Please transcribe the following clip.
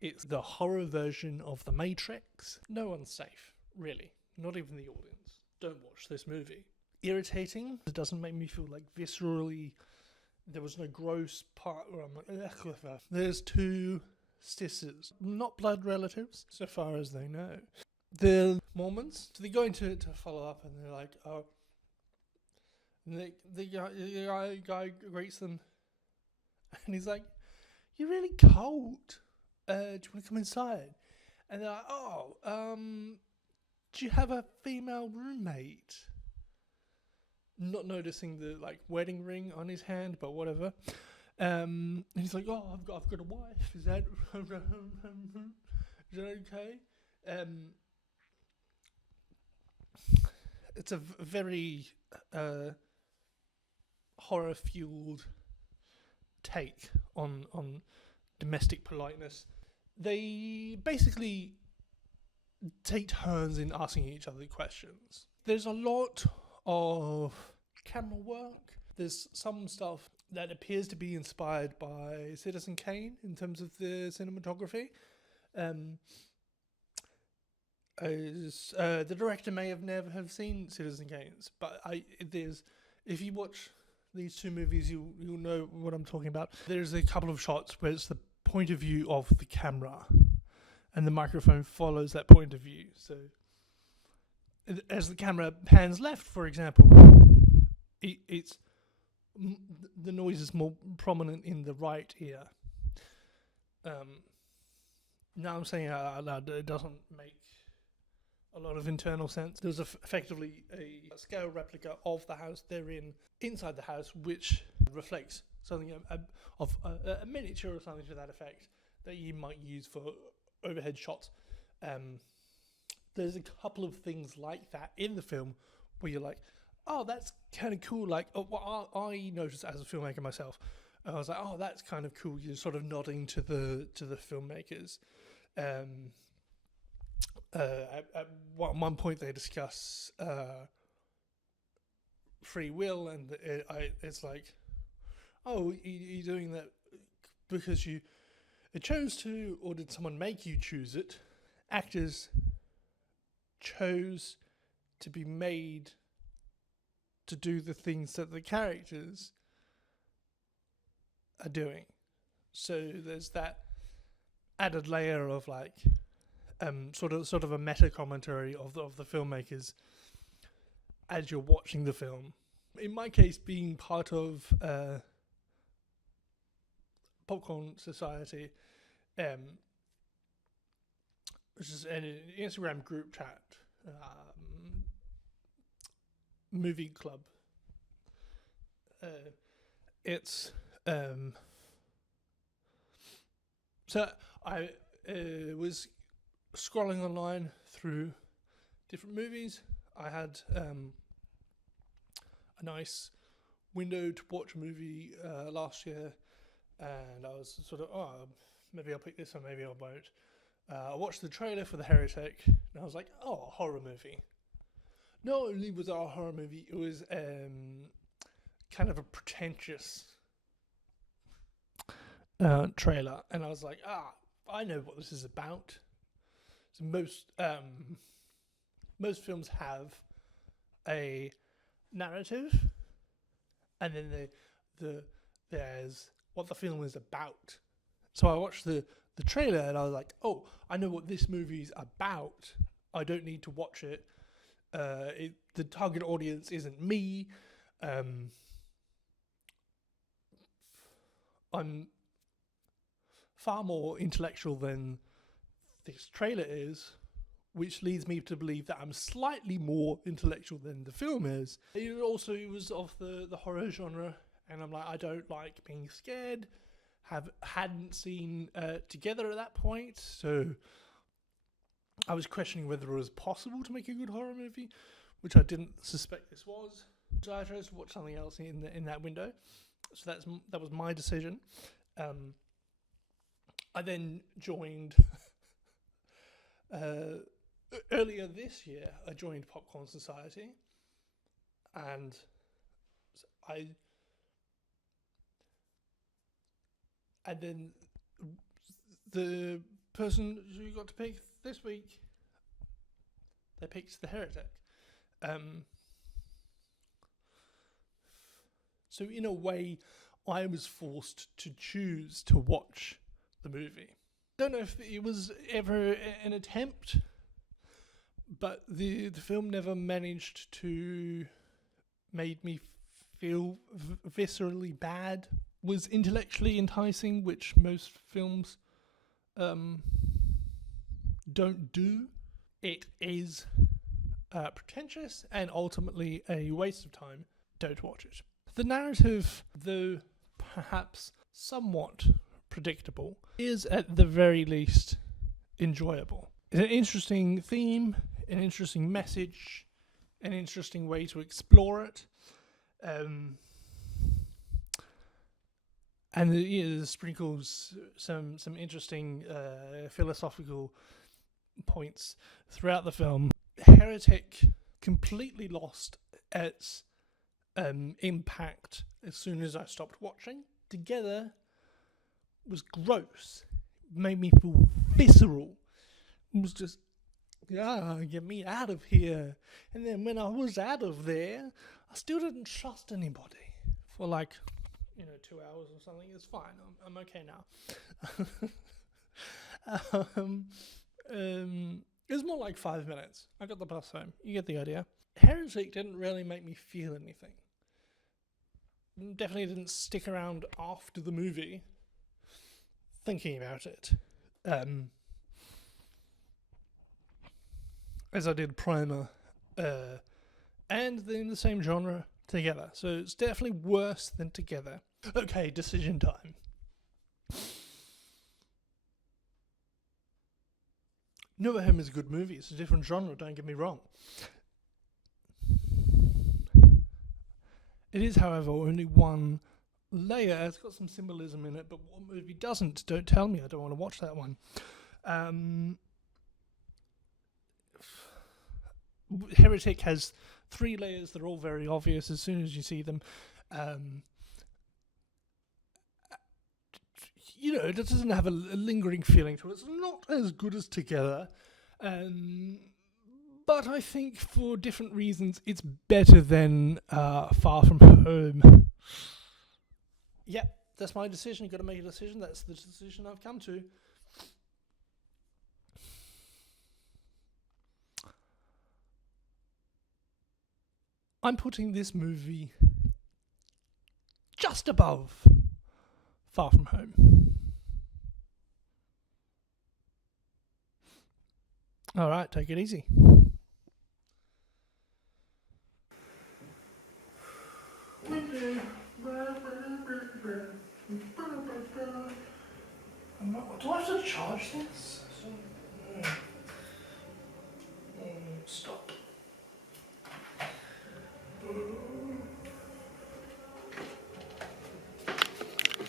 It's the horror version of The Matrix. No one's safe, really. Not even the audience. Don't watch this movie. Irritating. It doesn't make me feel like viscerally. There was no gross part where I'm like, ugh. There's two sisters, not blood relatives, so far as they know. They're Mormons. So they go into to follow up, and they're like, oh. And the guy greets them, and he's like, "You're really cold. Do you want to come inside?" And they're like, "Oh, do you have a female roommate?" Not noticing the wedding ring on his hand, but whatever. And he's like, "Oh, I've got a wife. Is that okay?" It's a very horror-fueled take on domestic politeness. They basically take turns in asking each other questions. There's a lot of camera work. There's some stuff that appears to be inspired by Citizen Kane in terms of the cinematography. The director may have never have seen Citizen Kane's, but if you watch these two movies, you'll know what I'm talking about. There's a couple of shots where it's the point of view of the camera, and the microphone follows that point of view. So, as the camera pans left, for example, it's the noise is more prominent in the right ear. Now I'm saying out loud, it doesn't make a lot of internal sense. There's effectively a scale replica of the house they're in inside the house, which reflects something of a miniature or something to that effect that you might use for overhead shots. There's a couple of things like that in the film where you're like, oh, that's kind of cool. I noticed as a filmmaker myself, I was like, oh, that's kind of cool. You're sort of nodding to the filmmakers. At one point they discuss free will, and it's like, oh, you're doing that because you chose to, or did someone make you choose it? Actors chose to be made to do the things that the characters are doing. So there's that added layer of sort of a meta commentary of the filmmakers as you're watching the film. In my case, being part of Popcorn Society, which is an Instagram group chat, movie club. It's so I was scrolling online through different movies. I had a nice window to watch a movie last year, and I was sort of, maybe I'll pick this one, maybe I won't. I watched the trailer for the Heretic, and I was like, oh, a horror movie. Not only was it a horror movie, it was kind of a pretentious trailer, and I was like, I know what this is about. So most films have a narrative, and then there's what the film is about. So I watched the trailer, and I was like, oh, I know what this movie's about. I don't need to watch it. The target audience isn't me. I'm far more intellectual than this trailer is, which leads me to believe that I'm slightly more intellectual than the film is. It was of the horror genre, and I'm like, I don't like being scared. Hadn't seen Together at that point, so I was questioning whether it was possible to make a good horror movie, which I didn't suspect this was. So I chose to watch something else in that window. So that was my decision. I then joined earlier this year. I joined Popcorn Society, and then the person who got to pick this week, they picked The Heretic. So in a way, I was forced to choose to watch the movie. Don't know if it was ever an attempt, but the film never managed to make me feel viscerally bad. Was intellectually enticing, which most films don't do. It is pretentious and ultimately a waste of time. Don't watch it. The narrative, though perhaps somewhat predictable, is at the very least enjoyable. It's an interesting theme, an interesting message, an interesting way to explore it. And it sprinkles some interesting philosophical points throughout the film. Heretic completely lost its impact as soon as I stopped watching. Together was gross. It made me feel visceral. It was just, get me out of here. And then when I was out of there, I still didn't trust anybody for 2 hours or something. It's fine. I'm okay now. It was more like 5 minutes. I got the bus home. You get the idea. Heretic didn't really make me feel anything. Definitely didn't stick around after the movie thinking about it. As I did Primer. And they're in the same genre together. So it's definitely worse than Together. Okay, decision time. No Way Home is a good movie. It's a different genre, don't get me wrong. It is, however, only one layer. It's got some symbolism in it, but what movie doesn't? Don't tell me. I don't want to watch that one. Heretic has 3 layers. They're all very obvious as soon as you see them. It doesn't have a lingering feeling to it. It's not as good as Together. But I think for different reasons, it's better than Far From Home. Yeah, that's my decision. You've got to make a decision. That's the decision I've come to. I'm putting this movie just above Far From Home. Alright, take it easy. Do I have to charge this? Stop.